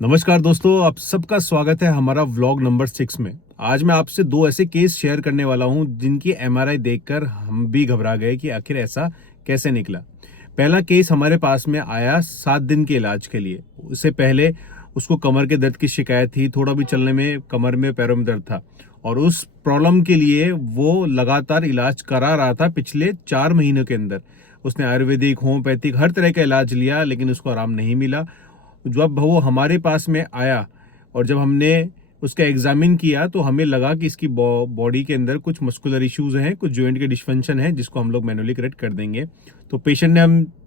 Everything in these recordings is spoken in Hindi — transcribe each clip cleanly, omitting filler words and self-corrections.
नमस्कार दोस्तों, आप सबका स्वागत है हमारा व्लॉग नंबर 6 में। आज मैं आपसे दो ऐसे केस शेयर करने वाला हूं जिनकी एमआरआई देखकर हम भी घबरा गए कि आखिर ऐसा कैसे निकला। पहला केस हमारे पास में आया 7 दिन के इलाज के लिए। उससे पहले उसको कमर के दर्द की शिकायत थी, थोड़ा भी चलने में कमर में पैरों में दर्द था और उस प्रॉब्लम के लिए वो लगातार इलाज करा रहा था। पिछले 4 महीनों के अंदर उसने आयुर्वेदिक, होम्योपैथिक हर तरह का इलाज लिया, लेकिन उसको आराम नहीं मिला। जब वो हमारे पास में आया और जब हमने उसका एग्जामिन किया तो हमें लगा कि इसकी बॉडी के अंदर कुछ मस्कुलर इश्यूज हैं, कुछ जॉइंट के डिस्फंक्शन है, जिसको हम लोग मैनुअली करेक्ट कर देंगे। तो पेशेंट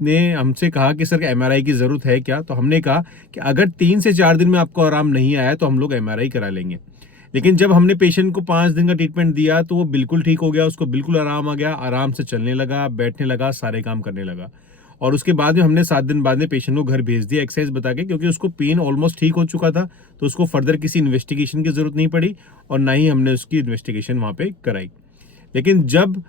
ने हमसे कहा कि सर एमआरआई की ज़रूरत है क्या। तो हमने कहा कि अगर 3 से 4 दिन में आपको आराम नहीं आया तो हम लोग एमआरआई करा लेंगे। लेकिन जब हमने पेशेंट को 5 दिन का ट्रीटमेंट दिया तो वो बिल्कुल ठीक हो गया, उसको बिल्कुल आराम आ गया, आराम से चलने लगा, बैठने लगा, सारे काम करने लगा। और उसके बाद में हमने 7 दिन बाद में पेशेंट को घर भेज दिया एक्सरसाइज बता के, क्योंकि उसको पेन ऑलमोस्ट ठीक हो चुका था। तो उसको फर्दर किसी इन्वेस्टिगेशन की जरूरत नहीं पड़ी और ना ही हमने उसकी इन्वेस्टिगेशन वहां पे कराई। लेकिन जब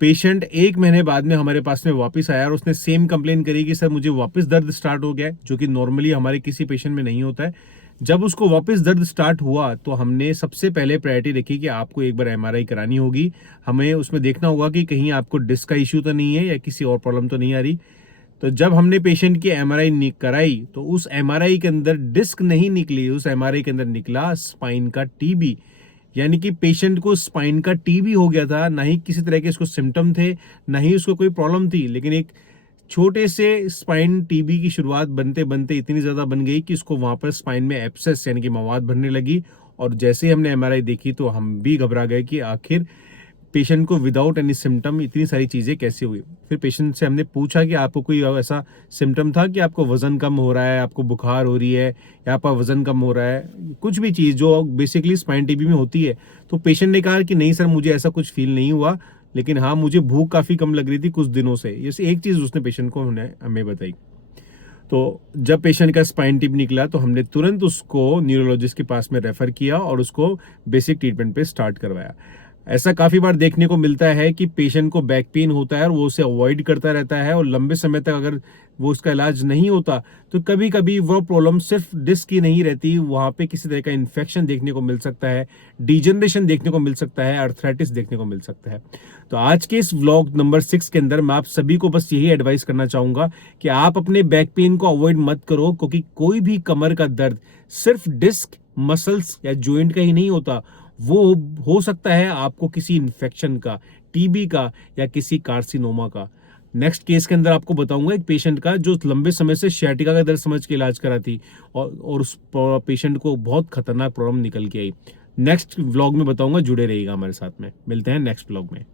पेशेंट 1 महीने बाद में हमारे पास में वापस आया और उसने सेम कंप्लेन करी कि सर मुझे वापस दर्द स्टार्ट हो गया है, जो कि नॉर्मली हमारे किसी पेशेंट में नहीं होता है। जब उसको वापस दर्द स्टार्ट हुआ तो हमने सबसे पहले प्रायोरिटी रखी कि आपको एक बार एमआरआई करानी होगी। हमें उसमें देखना होगा कि कहीं आपको डिस्क का इश्यू तो नहीं है या किसी और प्रॉब्लम तो नहीं आ रही। तो जब हमने पेशेंट की एमआरआई कराई तो उस एमआरआई के अंदर डिस्क नहीं निकली, उस एमआरआई के अंदर निकला स्पाइन का टीबी। यानी कि पेशेंट को स्पाइन का टीबी हो गया था। ना ही किसी तरह के उसको सिम्टम थे, ना ही उसको कोई प्रॉब्लम थी, लेकिन एक छोटे से स्पाइन टीबी की शुरुआत बनते बनते इतनी ज्यादा बन गई कि उसको वहां पर स्पाइन में एब्सेस यानी कि मवाद भरने लगी। और जैसे ही हमने एमआरआई देखी तो हम भी घबरा गए कि आखिर पेशेंट को विदाउट एनी सिम्टम इतनी सारी चीज़ें कैसे हुई। फिर पेशेंट से हमने पूछा कि आपको कोई ऐसा सिम्टम था कि आपको वज़न कम हो रहा है, आपको बुखार हो रही है या आपका वज़न कम हो रहा है, कुछ भी चीज़ जो बेसिकली स्पाइन टीबी में होती है। तो पेशेंट ने कहा कि नहीं सर, मुझे ऐसा कुछ फील नहीं हुआ, लेकिन हाँ मुझे भूख काफ़ी कम लग रही थी कुछ दिनों से। ये एक चीज़ उसने पेशेंट को हमें बताई। तो जब पेशेंट का स्पाइन टिप निकला तो हमने तुरंत उसको न्यूरोलॉजिस्ट के पास में रेफर किया और उसको बेसिक ट्रीटमेंट पे स्टार्ट करवाया। ऐसा काफी बार देखने को मिलता है कि पेशेंट को बैक पेन होता है और वो उसे अवॉइड करता रहता है और लंबे समय तक अगर वो उसका इलाज नहीं होता तो कभी कभी वो प्रॉब्लम सिर्फ डिस्क की नहीं रहती, वहां पे किसी तरह का इन्फेक्शन देखने को मिल सकता है, डिजनरेशन देखने को मिल सकता है, अर्थराइटिस देखने को मिल सकता है। तो आज के इस व्लॉग नंबर 6 के अंदर मैं आप सभी को बस यही एडवाइस करना चाहूंगा कि आप अपने बैक पेन को अवॉइड मत करो, क्योंकि कोई भी कमर का दर्द सिर्फ डिस्क, मसल्स या जॉइंट का ही नहीं होता। वो हो सकता है आपको किसी इन्फेक्शन का, टीबी का या किसी कार्सिनोमा का। नेक्स्ट केस के अंदर आपको बताऊंगा एक पेशेंट का जो लंबे समय से sciatica का दर्द समझ के इलाज करा थी और उस पेशेंट को बहुत खतरनाक प्रॉब्लम निकल के आई। नेक्स्ट व्लॉग में बताऊंगा, जुड़े रहिएगा हमारे साथ में। मिलते हैं नेक्स्ट व्लॉग में।